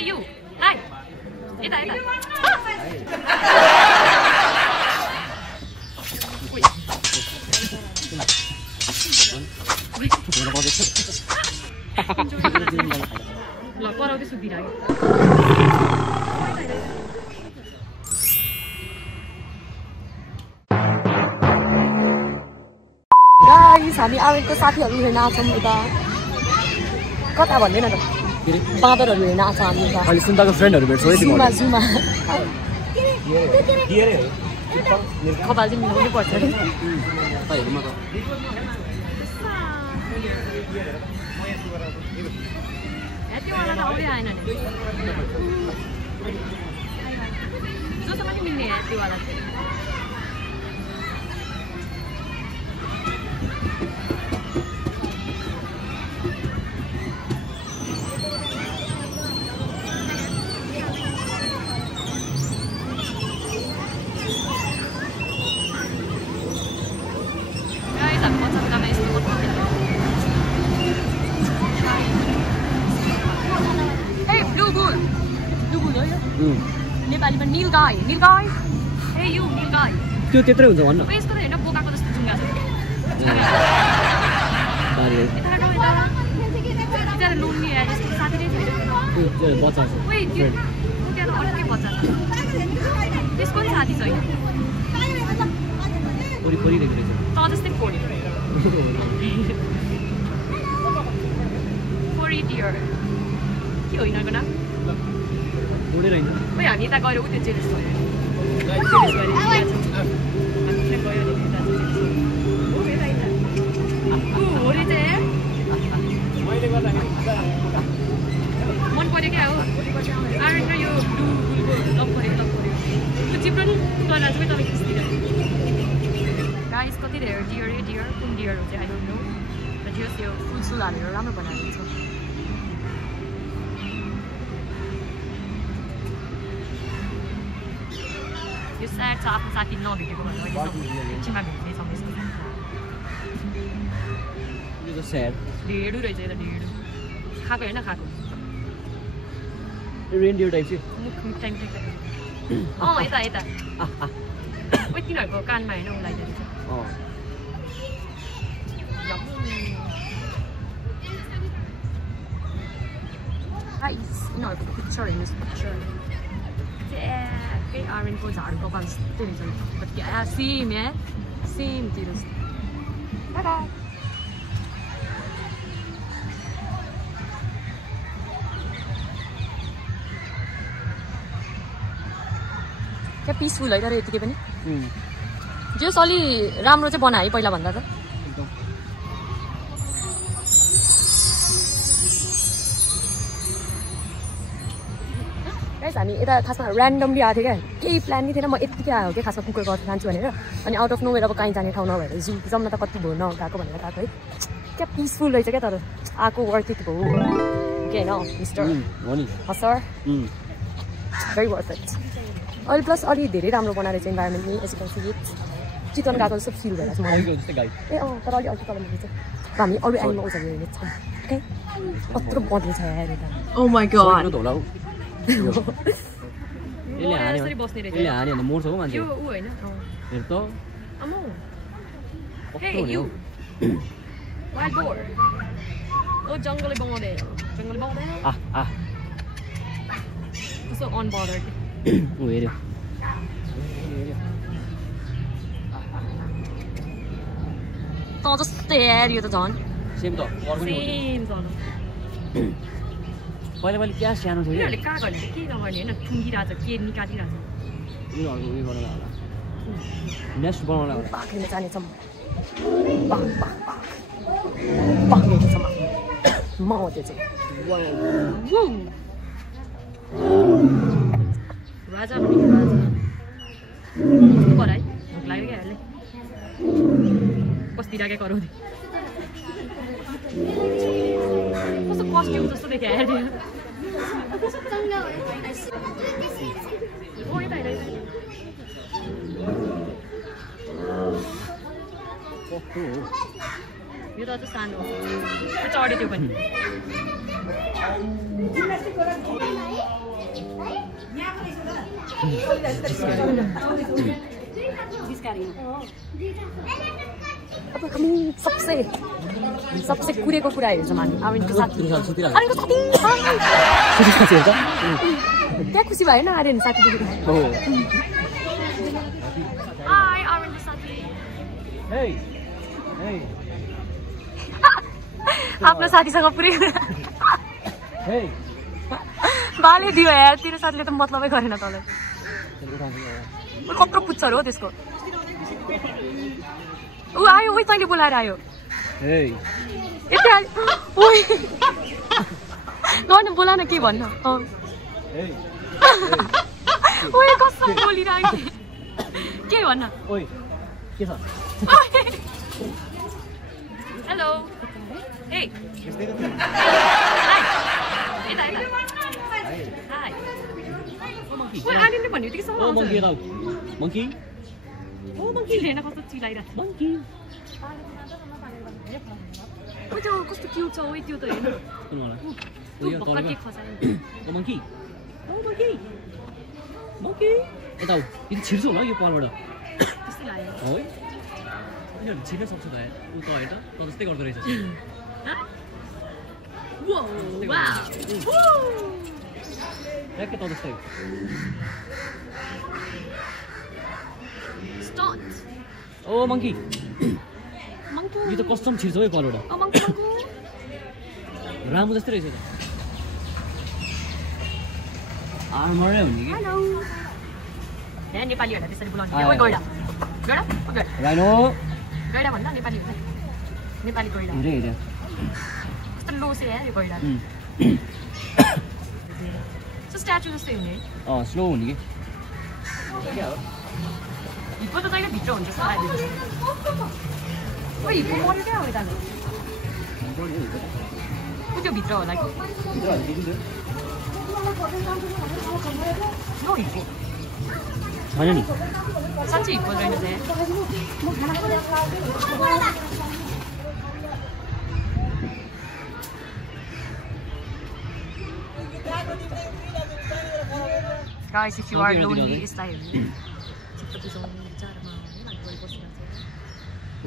Hey you. Hi. Yata. ल पराउँदै सुतिराख्यो guys हामी आवेनको साथीहरु हेर्न आछौं यता कता भन्दैन त बाँदरहरु हेर्न आछौं हामी यता अहिले सुन्दाको फ्रेन्डहरु भेट्छौ है जुमा खबाल चाहिँ मिलाउनै पर्छ नि हेर्नुमा त यतिवाला त आउँदै आएन नि जोसम्म नि मिल्ने यतिवाला नेपालीमा नील गाई हे यु नील गाई त्यो त्यत्रै हुन्छ भन्न यसको त हैन बोकाको जस्तो जुङ्गा छ यता लोन्ली है जस्तो साथी नै छैन त्यो बच्चा छ ओइ त्यो बोकेर अर्कै बच्चा छ त्यसको पनि साथी छैन पोरी देख्दै छ त जस्तै पोरी डियर के हो यिनीहरूको नाम उडेर हैन ओइ हामी यता गएर उ त्यो जेलिस गयो मन पर्यो क्या हो आएर यो लग पऱ्यो त्यो चिप्रो नि गएर चाहिँ तपाईँ खिच्दिनँ गाइस कति धेरै डियर कुन डियर हो चाहिँ आई डोन्ट नो बट यो फुल हालेर राम्रो बनाएको छ यो स्याड छ आफ्नो साथी नभेटेको भनेर एकछिनमा भेट्नेछौँ यस्तो ढेडु रहेछ यता ढेडु खाएको होइन खाएको रेनडियर टाइप चाहिँ मुख टाइम यता ओइ तिनीहरूको कानमा होइन उलाइदिएको छ यिनीहरूको पिक्चर हेर्नुहोस् पिक्चर ट्याक्कै आर्यनको झाडुको पान जस्तै रहेछ क्या सेम या सेम त्यो क्या पिसफुल होइन र यतिकै पनि जस अलि राम्रो चाहिँ बनायो है पहिला भन्दा त हामी यता खासमा ऱ्यान्डमली आएको थियो क्या केही प्लान नै थिएन म यत्तिकै आयो क्या खासमा कुकुर गर्छु जान्छु भनेर अनि आउट अफ नोवेयर अब कहीँ जाने ठाउँ नभएर जू जाउँ न त कति भयो नगएको भनेर आएको है क्या पिसफुल रहेछ क्या तर आएको वर्थ इट भयो के होइन mister sir very worth it अहिले प्लस अलि धेरै राम्रो बनाएर चाहिँ इन्भाइरोमेन्ट नि एज सी चितवन गएको जस्तो फिल भइरहेको छ मलाई ए तर अलि अर्को कलर चाहिँ हामी अरू एनिमल्सहरू हेर्ने छौँ ओके कत्रो बदल छ यहाँ ओ माई गॉड मोर्छ हो मान्छे हेर त जङ्गलै बनाउँदै कस्तो अनबर्डर हेऱ्यो त जस्तै हेर यो त झन् सेम त पहिला क्या सानो थियो उनीहरूले कहाँ गर्ने के नगर्ने होइन ठुङ्गिरहेको छ के निकालिरहेको छ उनीहरूको उयो गर्न होला नेक्स्ट बनाउन होला बाघ लिन जानेछौँ म हो त्यो चाहिँ राजा भनेको राजा पर है भोक लाग्यो क्या यसले बस्दिरहेको कराउँदै कस्तो कस्ट्युम जस्तो देख्यो हेर्दै यो त अझ सानो चढ्यो त्यो पनि अब हामी सबसे कुरेको कुरा हेर्छौँ हामी आर्यनको साथी क्या खुसी भयो न आर्यन साथी देखेर आफ्नो साथीसँग पुरै बाले दियो यार तेरो साथीले त मतलबै गरेन तँलाई कत्रो पुच्छर हो त्यसको ऊ आयो ओइ तैँले बोलाएर आयो गर्नु बोला न के भन्न ओइ कसरी बोलिरहेको के भन्न hello Hey! Hi! Wait, I didn't want you to get some monkey. Monkey? Oh, monkey! I didn't want to see like Monkey! Wait, oh, what's the cute? Oh, wait, you're doing it. Oh, monkey! Oh, monkey! Monkey! Ê, đâu? Cái chìm xuống nó vô con rồi đâu? Ôi! 이런 집에 섭취다 해. 또 아니다. 너도 스테이크 오더 했었지. Wow! Wow! 이렇게 떠도 스테이크. Stunt. Oh, monkey. Monkey. ये तो custom छिर्छ है colour. Oh, monkey. Ramu जस्तै रहेछ त. आर्मरै हो नि के? Hello. यहाँ नेपालीहरुलाई त्यसरी बोलाउनु. ओइ गैडा. गैडा? गैडा. राइनो. गैडा भन्दा नेपाली हो. नेपाली गैडा. हेरे हेरे. कस्तो लोसे यार यो गैडा. So statue जस्तै हुने. स्लो हुने के? के हो? हिप्पो त तैले भित्र हुन्छ जस्तो लाग्यो. ओइ हिप्पो मर्यो क्या हो यता. त्यो भित्र होला कि? No hippo. होइन नि. साँच्चै हिप्पो रहेन त. Guys, if you are lonely, यसलाई चित्त बुझाउने विचारमा हैन हामी बसिरहेको छ.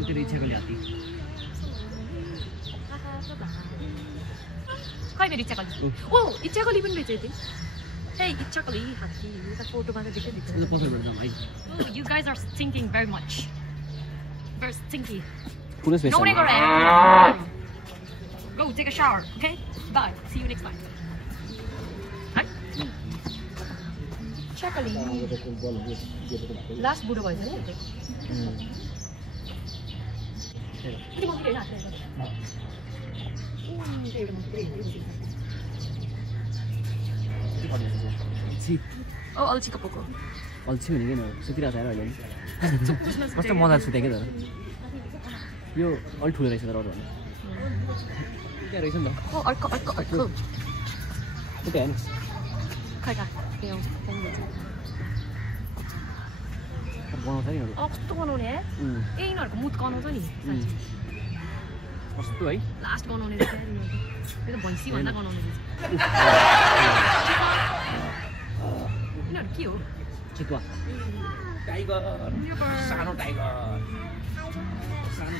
त्यो इच्छाको ल्याति. कहिले इच्छाकली? ओ इच्छाकली पनि बेच्यो त्यो. Hey, इच्छाकली हात्ती एउटा फोटोमा त देख्दै देख्छ. ल पसल गर्दा भाइ. Oh, you guys are stinking very much. Very stinky. पुरै space. No one ever. Go take a shower, okay? Bye. See you next time. Hi. Iच्छाकली. Last बुढो भएछ नि. के मन्दिर हैन हात्ती. Oh, अल्छी कपोको. अल्छी हुने किन सुतिरहेको छ यार अहिले. कस्तो मजा सुते के त. यो अलि ठुलो रहेछ त रड भन्नु. के रहेछ नि त. Oh, अर्को. त्यो हैन. खै का. त्यो बनाउँछ नि अरु. कस्तो बनाउने हे? ए यिनीहरुको मुत गनाउँछ नि. कस्तो है? लास्ट गनाउने रहेछ यिनीहरुको. यो त भैँसी भन्दा गनाउने रहेछ. यिनीहरु के हो? चितुवा. टाइगर. सानो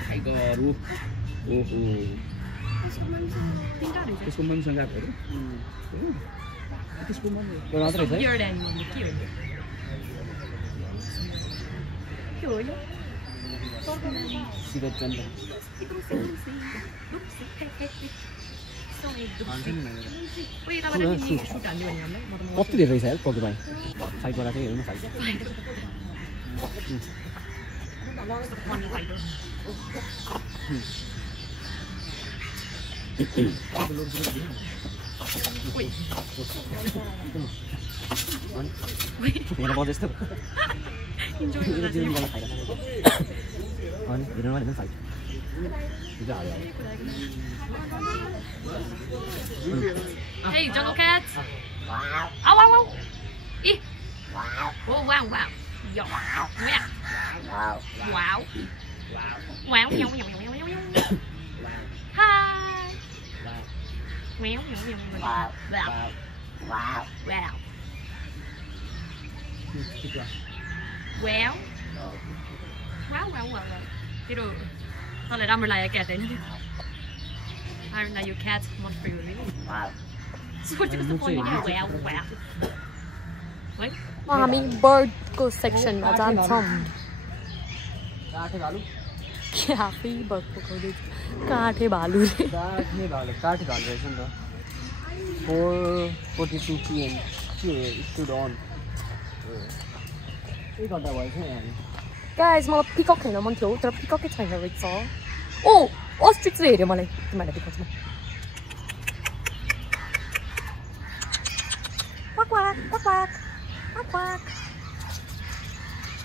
टाइगर. ओहो. त्यसको मनसँग आएको हो. त्यसको मन. यो मात्र है? Weird animal. के हो? के हो यो? सिगरेट चन्द. कति धेरै रहेछ यार पक्कै फाइट गरेर चाहिँ हेर्नु फाइट. हेर्न बजेस् त. अनि हेर्न भने fight. Hey, jungle cats! Ow, ow, ow! Eh! Oh, wow, wow! Yo! Wow! Wow! Wow! Wow! Hi! Meow, meow, meow, meow. Wow. Wow. Wow. Wow. Wow. Wow, wow, wow, wow. Pero, tao lại राम्रो लाग्यो क्या होइन राम्रो लाग्यो cat must be really. Wow. सोचेको जस्तो पनि wow, wow. है हामी बर्डको सेक्सनमा जान्छौँ काठे भालु आफै बर्ड पकाउँदैछ काठे भालुले काठे भालु रहेछ नि त 4:42 PM stood on 1 घण्टा भएछ यहाँ गाइज मलाई पिकक हेर्न मन थियो तर पिककै छैन रहेछ ओ अस्ट्रिच चाहिँ हेऱ्यो मलाई तिमीहरूलाई देखाउँछु quack quack quack quack quack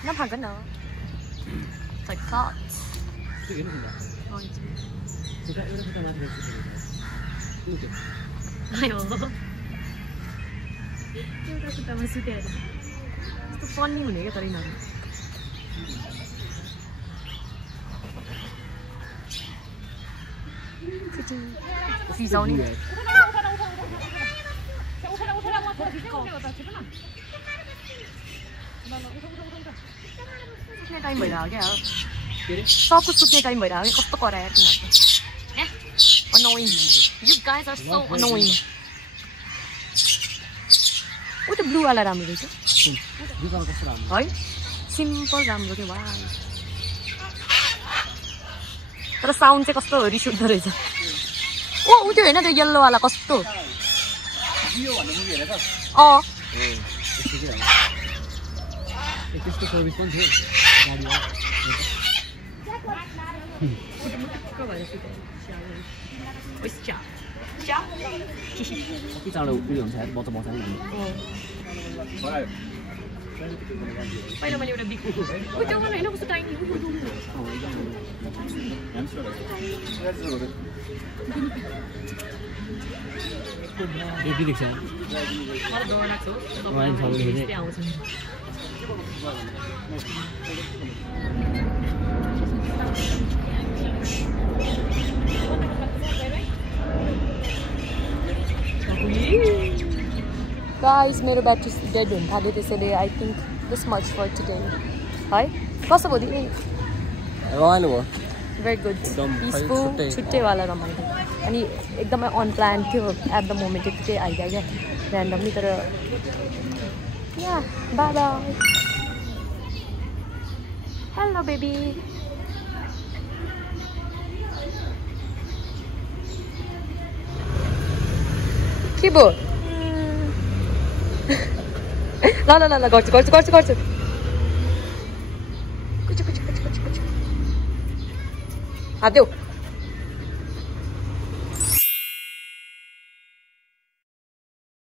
नभाग न like that ayo एउटा खुट्टामा सुतेर यस्तो फन्नी हुने क्या तर यिनीहरू फिजाउने सुत्ने टाइम भइरहेको क्या सबको सुत्ने टाइम भइरहेको कस्तो करायो तिनीहरूको annoying you guys are so annoying ओ त्यो ब्लू वाला राम्रो रहेछ है सिम्पल राम्रो थियो वा तर साउन्ड चाहिँ कस्तो रिस उठ्दो रहेछ ओ उ त्यो होइन त्यो येल्लो वाला कस्तो त्यसको सर्भिस पनि थियो कति चाँडो उयो हुन्छ बच्चा बच्चा पहिला मैले एउटा बिक त्यो होइन कस्तो टाइनी यति देख्छ मलाई डर लाग्छ आउँछ Guys, मेरो ब्याट्री डेड हुन थाल्यो त्यसैले I think this much for today है कस्तो भयो दिदी रमाइलो भयो भेरी गुड पिसफुल छुट्टैवाला रमाइलो अनि एकदमै अनप्लान थियो एट द मोमेन्ट यतिकै आइदियो क्या ऱ्यान्डमली तर या बाई बाई हेलो बेबी के भयो ल ल ल ल गर्छु गर्छु गर्छु गर्छु कुचु कुचु कुचु कुचु कुचु हात देऊ